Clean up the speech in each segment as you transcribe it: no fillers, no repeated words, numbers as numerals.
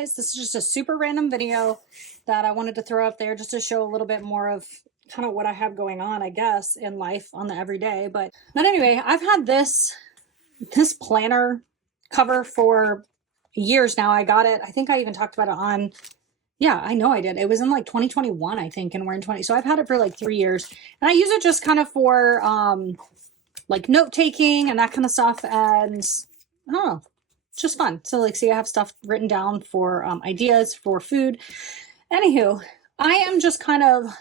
guys. This is just a super random video that I wanted to throw up there just to show a little bit more of kind of what I have going on, I guess, in life on the everyday. But anyway, I've had this planner cover for years now. I got it. I think I even talked about it on, yeah, I know I did. It was in like 2021, I think, and we're in 20. So I've had it for like 3 years, and I use it just kind of for like note taking and that kind of stuff. And I don't know, it's just fun. So like, see, I have stuff written down for ideas for food. Anywho, I am just kind of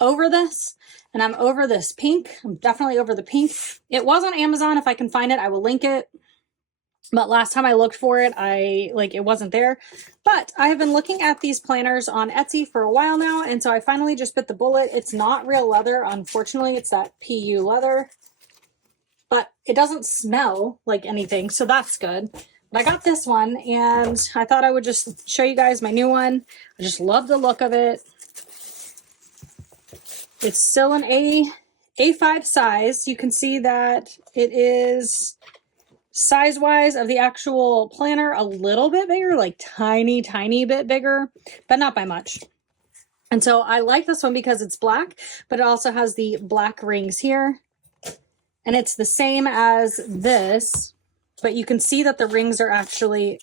over this, and I'm over this pink. I'm definitely over the pink. It was on Amazon. If I can find it, I will link it. But last time I looked for it, it wasn't there. But I have been looking at these planners on Etsy for a while now, and so I finally just bit the bullet. It's not real leather, unfortunately. It's that PU leather, but it doesn't smell like anything, so that's good. But I got this one, and I thought I would just show you guys my new one. I just love the look of it. It's still an A5 size. You can see that it is size-wise of the actual planner a little bit bigger, like tiny bit bigger, but not by much. And so I like this one because it's black, but it also has the black rings here. And it's the same as this, but you can see that the rings are actually,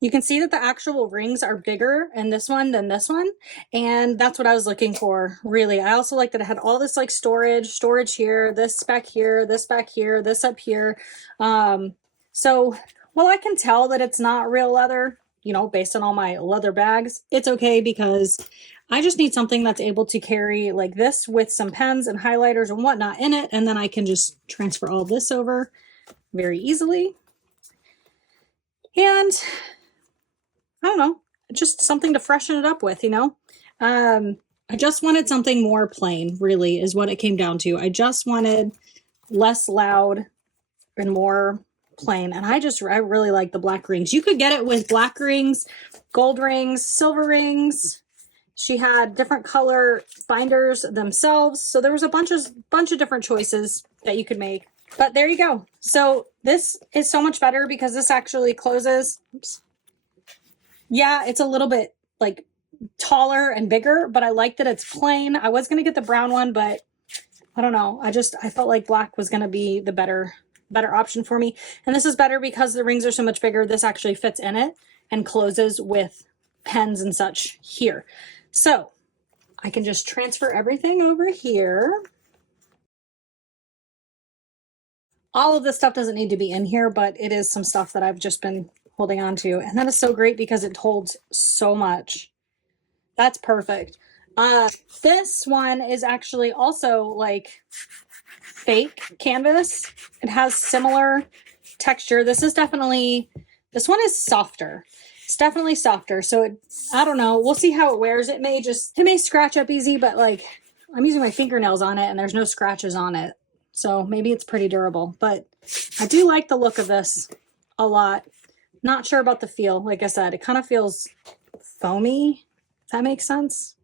you can see that the actual rings are bigger in this one than this one. And that's what I was looking for, really. I also like that it had all this like storage here, this back here, this back here, this up here. So while I can tell that it's not real leather, you know, based on all my leather bags, it's okay because I just need something that's able to carry like this with some pens and highlighters and whatnot in it. And then I can just transfer all this over very easily. And I don't know, just something to freshen it up with, you know? I just wanted something more plain, really, is what it came down to. I just wanted less loud and more plain. And I really like the black rings. You could get it with black rings, gold rings, silver rings. She had different color binders themselves. So there was a bunch of different choices that you could make. But there you go. So this is so much better because this actually closes. Oops. Yeah, it's a little bit like taller and bigger, but I like that it's plain. I was going to get the brown one, but I don't know. I felt like black was going to be the better option for me. And this is better because the rings are so much bigger. This actually fits in it and closes with pens and such here. So I can just transfer everything over here. All of this stuff doesn't need to be in here, but it is some stuff that I've just been holding on to. And that is so great because it holds so much. That's perfect. This one is actually also like fake canvas. It has similar texture. This one is softer. It's definitely softer. So I don't know. We'll see how it wears. It may scratch up easy, but like I'm using my fingernails on it and there's no scratches on it. So maybe it's pretty durable, but I do like the look of this a lot. Not sure about the feel. Like I said, it kind of feels foamy, if that makes sense.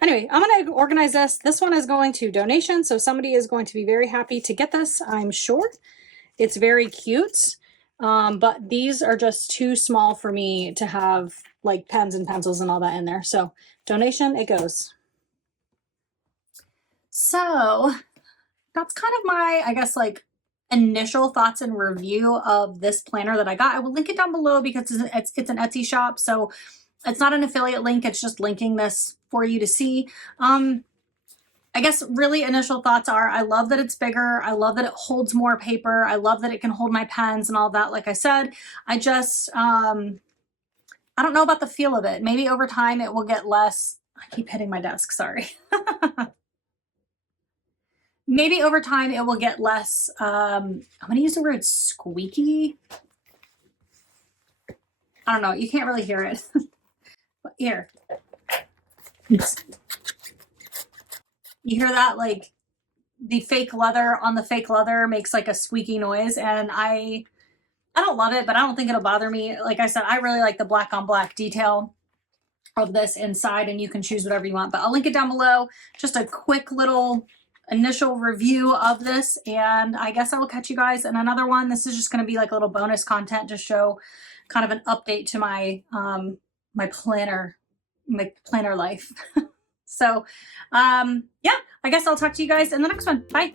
Anyway, I'm going to organize this. This one is going to donation, so somebody is going to be very happy to get this, I'm sure. It's very cute, but these are just too small for me to have like pens and pencils and all that in there. So donation, it goes. So that's kind of my, I guess, like initial thoughts and review of this planner that I got. I will link it down below because it's an Etsy shop, so it's not an affiliate link. It's just linking this for you to see. I guess really initial thoughts are, I love that it's bigger. I love that it holds more paper. I love that it can hold my pens and all that. Like I said, I just, I don't know about the feel of it. Maybe over time it will get less. I keep hitting my desk, sorry. Maybe over time it will get less, I'm going to use the word squeaky. I don't know. You can't really hear it. But here. You hear that? Like the fake leather on the fake leather makes like a squeaky noise. And I don't love it, but I don't think it'll bother me. Like I said, I really like the black on black detail of this inside, and you can choose whatever you want. But I'll link it down below. Just a quick little initial review of this, and I guess I will catch you guys in another one. This is just going to be like a little bonus content to show kind of an update to my my planner life. So yeah, I guess I'll talk to you guys in the next one. Bye.